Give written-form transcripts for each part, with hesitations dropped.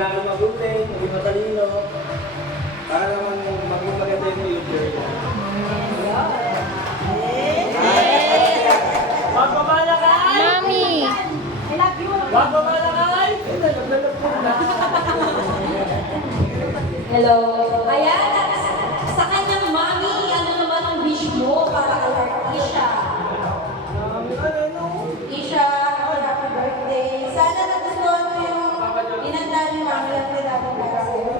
mag-aaral mabuti, maging matalino, para naman maging maganda yung future niya. Wag mamalakay! Mami! Wag mamalakay! Hello. Ayan, sa kanyang mami, ano naman ang wish mo para kay Isha? Isha, happy birthday. Sana nagustuhan mo yung inanda ni mami ang regalo para sa'yo.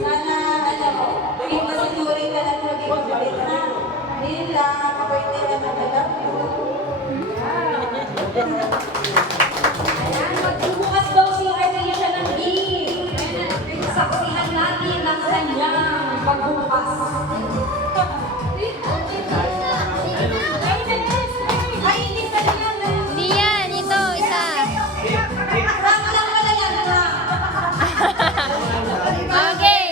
Sana, maging masinuring ka lang maging mabulit na. Hindi lang, happy birthday na nag-love you. Ayan, magbubukas daw si Isha ng gift. Saksihan natin ang kanyang pagbukas. Ay, hindi sa yan. Hindi yan, ito, isa. Rank lang pala yan, rank. Okay.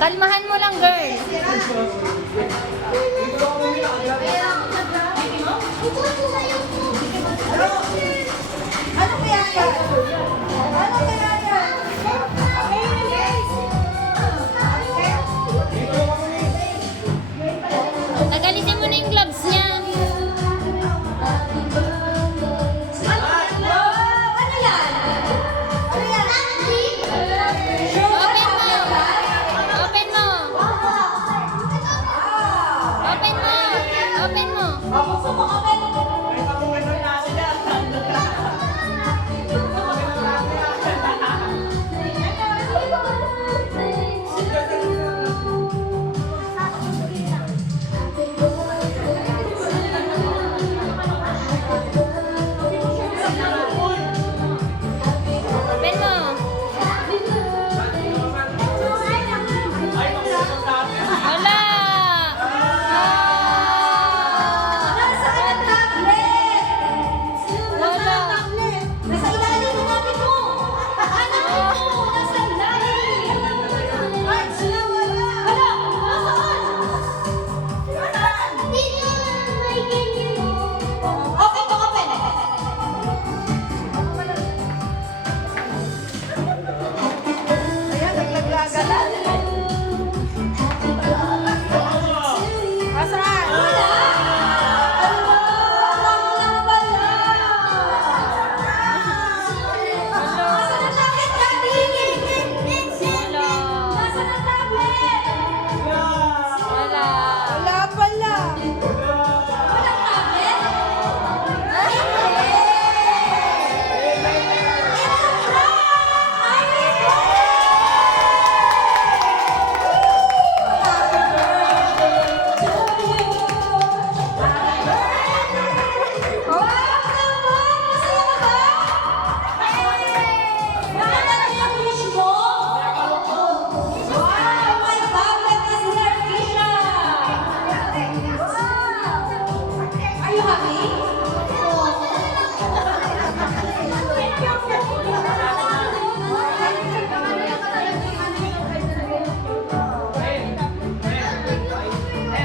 Kalmahan mo lang, girl.